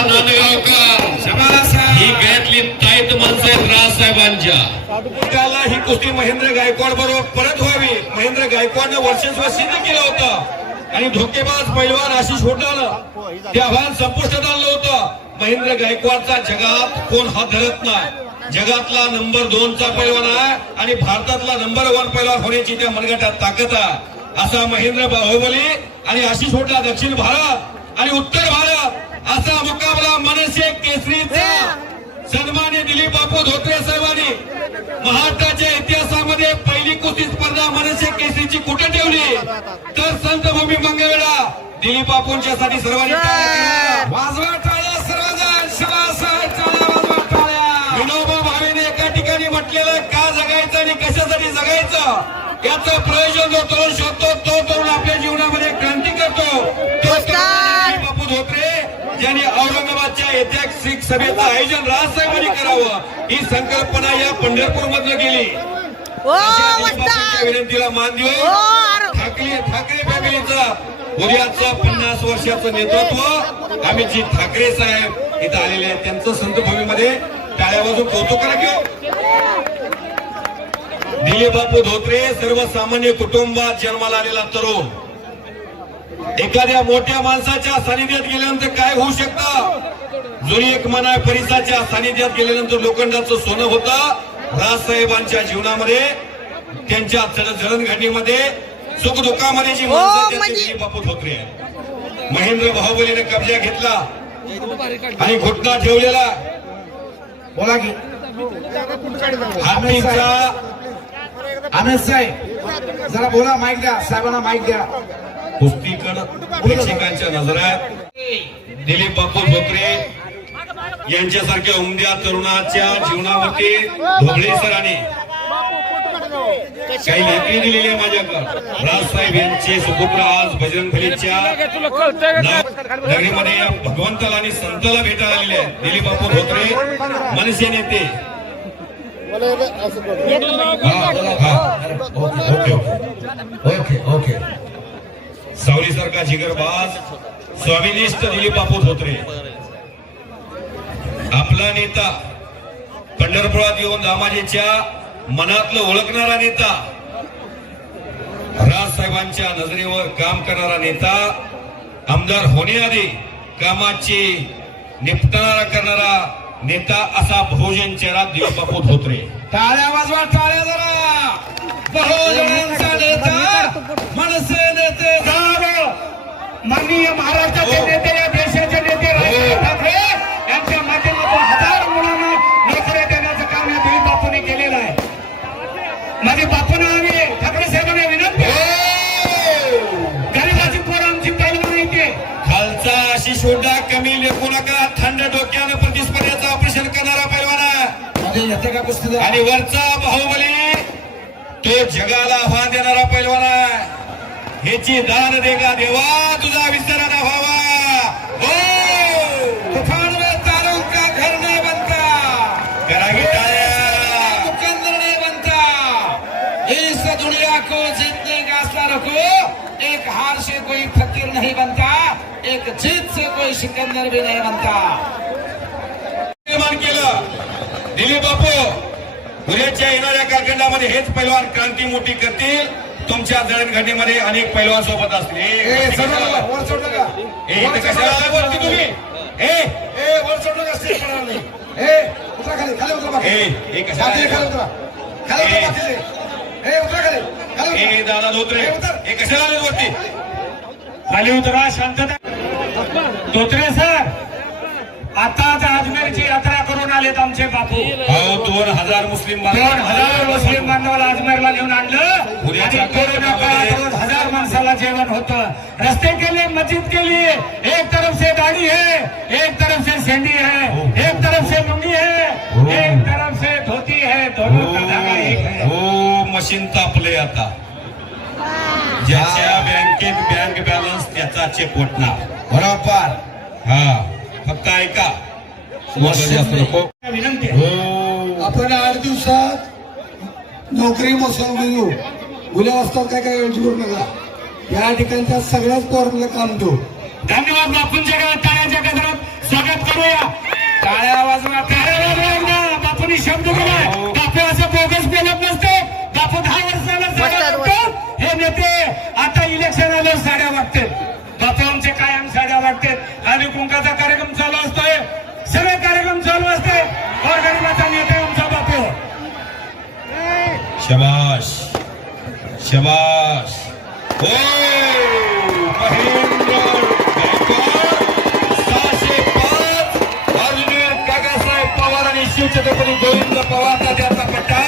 नांदगावकर ही गळ्यातली ताईत माणसं आहेत राजसाहेबांच्या. ही कुस्ती महेंद्र गायकवाड बरोबर परत व्हावी. महेंद्र गायकवाडनं वर्षस्व सिद्ध केलं होतं. आणि धोकेबाज पैलवान आशिष होटानं ते आव्हान संपुष्टात आणलं होतं. महेंद्र गायकवाडचा जगात कोण हात धरत नाही. जगातला नंबर दोनचा पैलवान आहे आणि भारतातला नंबर वन पैलवान होण्याची त्या मनगटात ताकद आहे. असा महेंद्र बाहुबली आणि आशिष होटला दक्षिण भारत आणि उत्तर भारत असा मुकाबला मनसे केसरीचा. सन्मान्य दिलीप बापू धोत्रे साहेबांनी महाराष्ट्राच्या इतिहासामध्ये पहिली कुस्ती स्पर्धा मनसे केसरीची कुठे ठेवली? तर संत भूमी मंगळवेढा. दिलीप सर्वांनी. वाजवा टाळ्या सर्वजण. टाळ्या वाजवा टाळ्या. विनोबा भावेने एका ठिकाणी म्हटलेलं का जगायचं आणि कशासाठी जगायचं? याचं प्रयोजन जो तरुण शोधतो तो तरुण आपल्या जीवनामध्ये क्रांती करतो. तो बापू धोत्रे. ज्यांनी औरंगाबादच्या ऐतिहासिक सभेचं आयोजन राजसाहेबांनी करावं ही संकल्पना या पंढरपूर मधनं गेली विनंतीला मान अरे ठाकरे ठाकरे फॅमिलीचा उद्याचं पन्नास वर्षाचं नेतृत्व अमितजी ठाकरे साहेब इथं आलेले आहेत त्यांचं संत भूमीमध्ये टाळ्या वाजून कौतुक करा घेऊ दिलीप बापू धोत्रे सर्वसामान्य कुटुंबात जन्माला आलेला तरुण. एखाद्या मोठ्या माणसाच्या सानिध्यात गेल्यानंतर काय होऊ शकतं? जुनी एक मना परिसाच्या सानिध्यात गेल्यानंतर लोखंडाचं सोनं होतं. राजसाहेबांच्या जीवनामध्ये त्यांच्या जडणघडणीमध्ये सुख दुःखामध्ये जी माणसं म्हणजे- बापू आहेत. महेंद्र बाहुबलीने कब्जा घेतला आणि घुटना ठेवलेला. बोला की. आनंद साहेब जरा बोला माईक द्या साहेबांना माईक द्या. कुस्तीकड प्रेक्षकांच्या नजरात दिलीप बापू धोत्रे यांच्यासारख्या उमद्या तरुणाच्या जीवनावरती धोबळे सरांनी काही लेखणी दिलेली आहे माझ्याकडे. राजसाहेब यांचे सुपुत्र आज बजरंग बलीच्या भगवंताला आणि संताला भेटायला आलेले आहेत दिलीप बापू धोत्रे मनसे नेते. ओके. Okay okay. सावली सावलीसारखा जिगरबाज स्वामिनिष्ठ दिलीप बापू धोत्रे. आपला नेता पंढरपुरात येऊन दामाजीच्या मनातलं ओळखणारा नेता राजसाहेबांच्या नजरेवर काम करणारा नेता आमदार होण्याआधी कामाची निपटणारा करणारा नेता असा बहुजन चेहरा दिलीप बापू धोत्रे टाळ्या वाजवा टाळ्या जरा. बहुजनांचा नेता मनसे नेते. माननीय महाराष्ट्राचे हो. नेते आणि वरचा बाहुबली तो जगाला आव्हान देणारा पैलवान आहे. ह्याची दान दे का देवा तुझा विस्तार ना व्हावा. हो! तुफान में तारों का घर नहीं बनता. करा की टाळ्या. मुकंदर नहीं बनता. इस दुनिया को जीतने का असला रखो. एक हार से कोई फकीर नहीं बनता. एक जीत से कोई सिकंदर भी नहीं बनता. निर्माण केलं. दिलीप बापू पुण्याच्या येणाऱ्या कालखंडामध्ये हेच पैलवान क्रांती मोठी करतील. तुमच्या जडणघडणीमध्ये अनेक पैलवान सोबत असतील. दादा धोत्रे. हे कशाला आले वरती? खाली. उतरा शांतता. धोत्रे सर. आताच अजमेरची बापू. दोन हजार मुस्लिम दोन हजार मुस्लिम बांधवाला अजमेरला घेऊन आणलं. आणि कोरोना काळात रोज हजार माणसाला जेवण होतं. रस्ते के लिए मस्जिद के लिए एक तरफ से दाढ़ी है एक तरफ से सेंडी है. एक तरफ से लुंगी है. एक तरफ से धोती है दोनों का धागा एक है हो मशीन तापले आता. ज्याच्या बँकेत बँक बॅलन्स त्याचा चेक वटणार बरोबर. हा फक्त ऐका. विनंती हो. आपण आठ दिवसात नोकरी मोसम घेऊ गुन्हे असतात काय काय काळजी करू नका. या ठिकाणच्या सगळ्याच पोरांना काम देऊ. धन्यवाद बापूंच्या टाळ्याच्या गजरात स्वागत करूया. टाळ्या वाजवा टाळ्या वाजवा एकदा. बापूंनी शब्द दिलाय बापू असं बोगस बोलत नसते. बापू दहा वर्षाला साड्या. हे नेते आता इलेक्शन आलं साड्या वागते बापू आमचे कायम साड्या वागते आणि कुंकाचा शबाश. शबाश. ओ सहाशे पाच अर्जुन काकासाहेब पवार आणि शिवछत्रपती गोविंद पवार त्याचा पट्टा